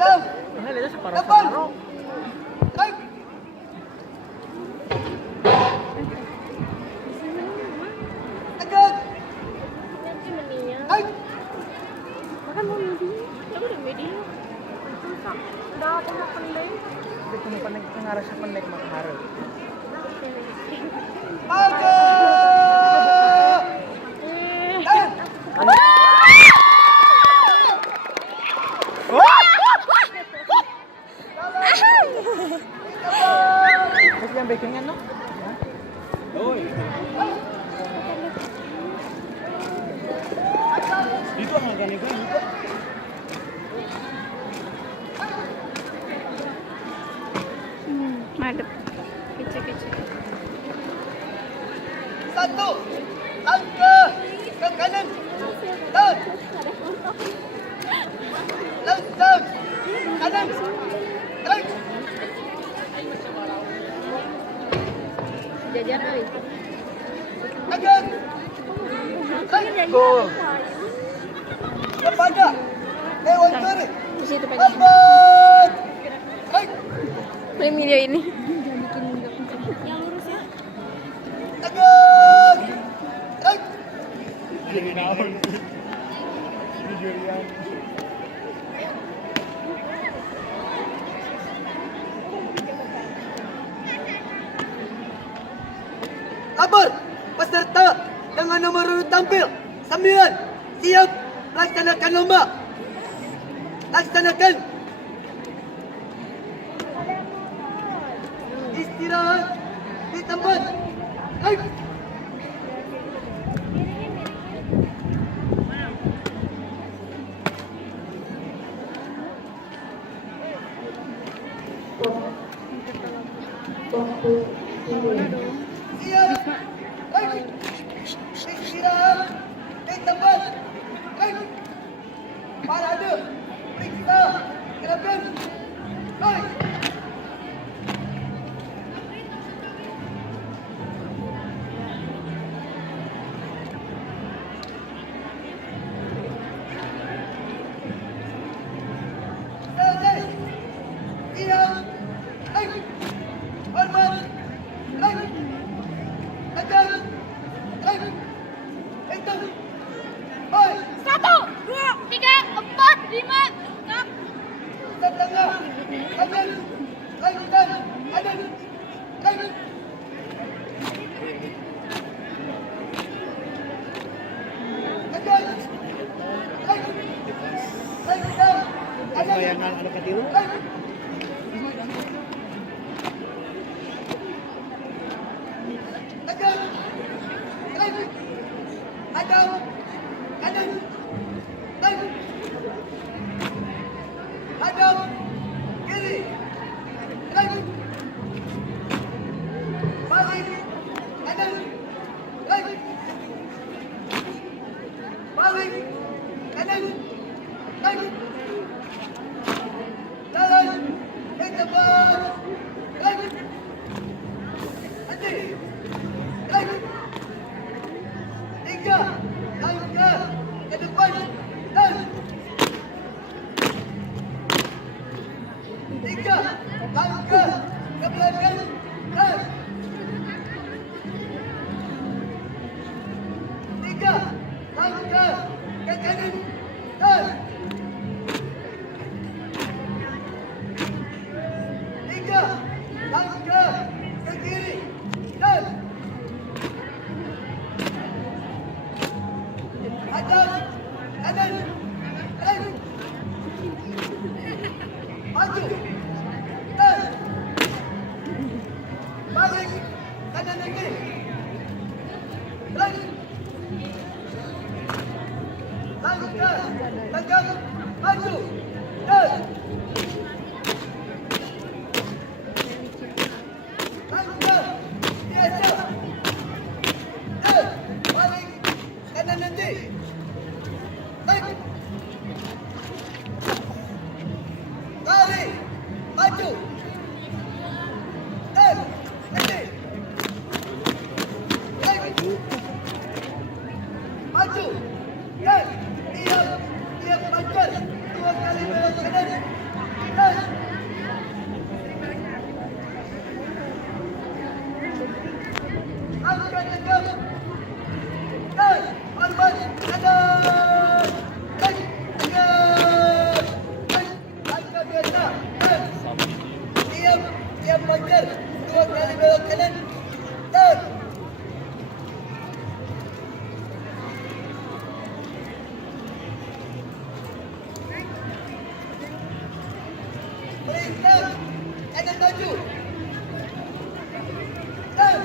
jauh. Mahal itu Depan. separuh-separuh. Baik. Tegak. Baik. Makan mau media. Ya udah media. Udah aku mau pendek. Itu cuma pendek ngarasa pendek mah harus. Maju. Dan. Terus yang backingnya no? Itu agak nih kan? Madep. Kece-kece. Satu. Langkah ke kanan. Dan. Langkah kanan. Dan. Jajan kali. Tegak. Gol. Kepada Dewan Suri. Di situ pegang. Lambat. Baik. Beli video ini. Tegak. Baik. Jadi naon? Ini Julian. Kabar peserta dengan nomor urut tampil 9 siap laksanakan lomba. Laksanakan. Istirahat di tempat. Baik. Siap. Baik. Istirahat di tempat. Baik. Parade. Periksa gerakan. Baik. Selesai. Siap. Baik. Hormat. Baik. Tegak. Baik. Hitung. Baik. 1, 2, 3, 4, 5, 6. Setengah. Kanan. Lanjutkan. Kanan. Baik. Tegak. Baik. Lanjutkan. Kanan. Bayangan anak kecil. Baik. Tegak. Baik. Hadap. Kanan. Baik. Hadap. Kiri. Baik. Balik. Kanan. Baik. Balik. Kanan. Baik. Jalan. Di tempat. Baik. Henti. Baik. 3 langkah ke depan. Dan 3 langkah ke belakang. Dan 3 langkah ke kanan. Dan 3 langkah ke kiri. Dan hadap kanan. Dan maju. Dan balik kanan lagi. Dan langkah tegak maju. Dan langkah biasa. Dan balik kanan nanti. Baik. Lari. Maju. Dan nanti. Baik. Maju. Dan diam. Diam panjang. 2 kali belok kanan. maju. Dan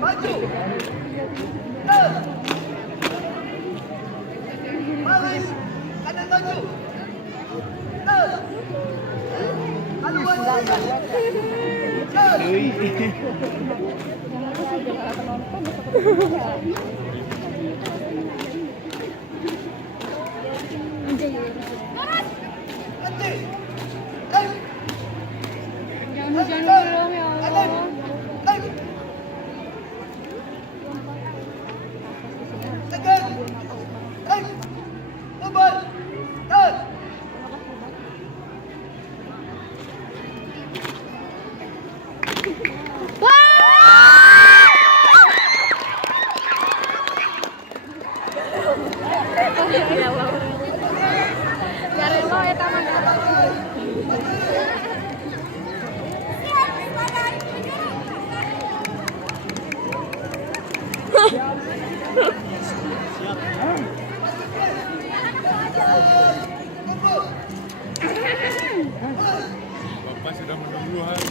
maju. Dan balik. Kanan maju. Dan lalu maju. Dan nanti. Dan Jangan hujan dulu ya Allah. Dan tegar. Dan ubah. Dan Cari lo ya taman. Bapak sudah menunggu Han.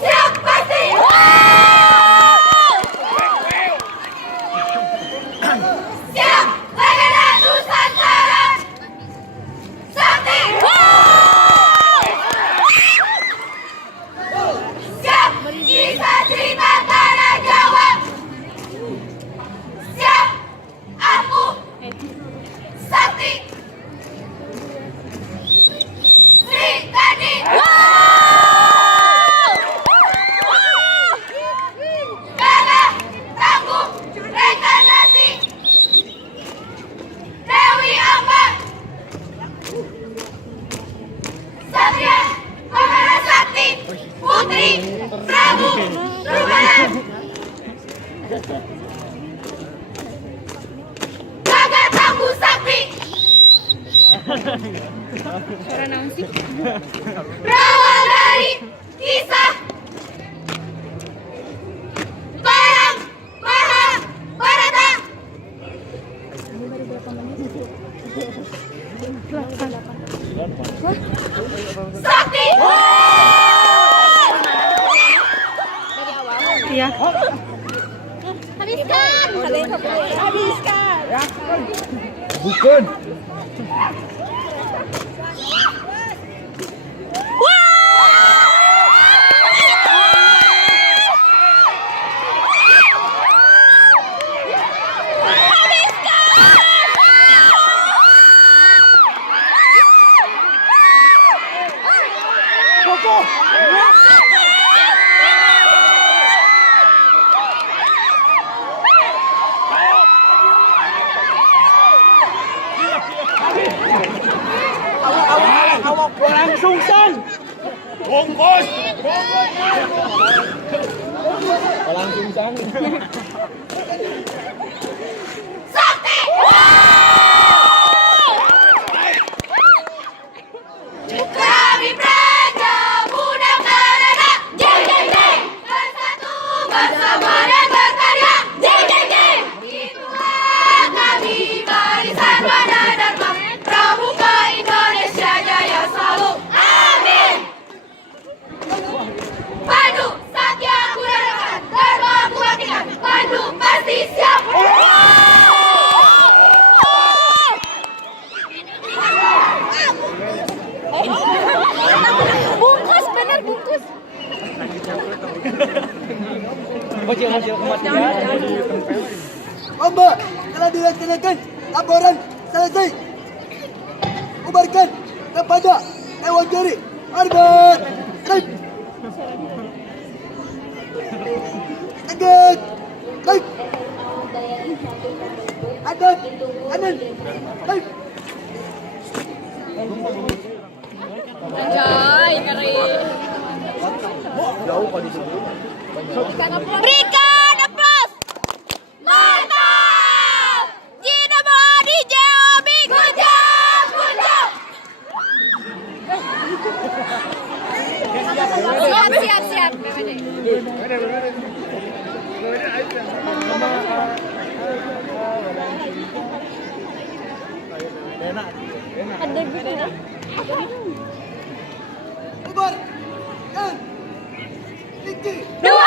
Siap pasti. Siap legenda Nusantara. Sakti. Siap kisah cerita tanah Jawa. Siap aku Sakti. Sri Kandi. Gagah tangguh rekarnasi. Dewi Ambar. Satria Pemera Sakti. Putri Prabu Rubanan. Gagah tangguh Sakti. Berawal dari kisah Barang Mahabharata. Sakti. Iya. Habiskan. Habiskan. Bukan. Walang sungsan. Bungkus. Walang sungsan. Sakti. Kami Praja Muda Karana. Jeng jeng jeng. Bersatu bersama dan berkarya. Jeng jeng jeng. Itulah kami barisan Wanadharma. Pramuka Indonesia jaya selalu. Amin. Pandu Satya Kudarakan. Dharma Kubaktikan. Pandu pasti siap. Bungkus bener bungkus. Hasil kematian. Hamba telah dilaksanakan laporan selesai. Ubarkan kepada Dewan Juri. Hormat. Baik. Tegak. Baik. Hadap kanan. Baik. Anjay, keren. tahu kalau disuruh. Berikan aplaus. Mantap. Gina Madi Jaobi. Good job. Good job. Siap. Ada gitu ya? Bubar. Dan. Tinggi. 2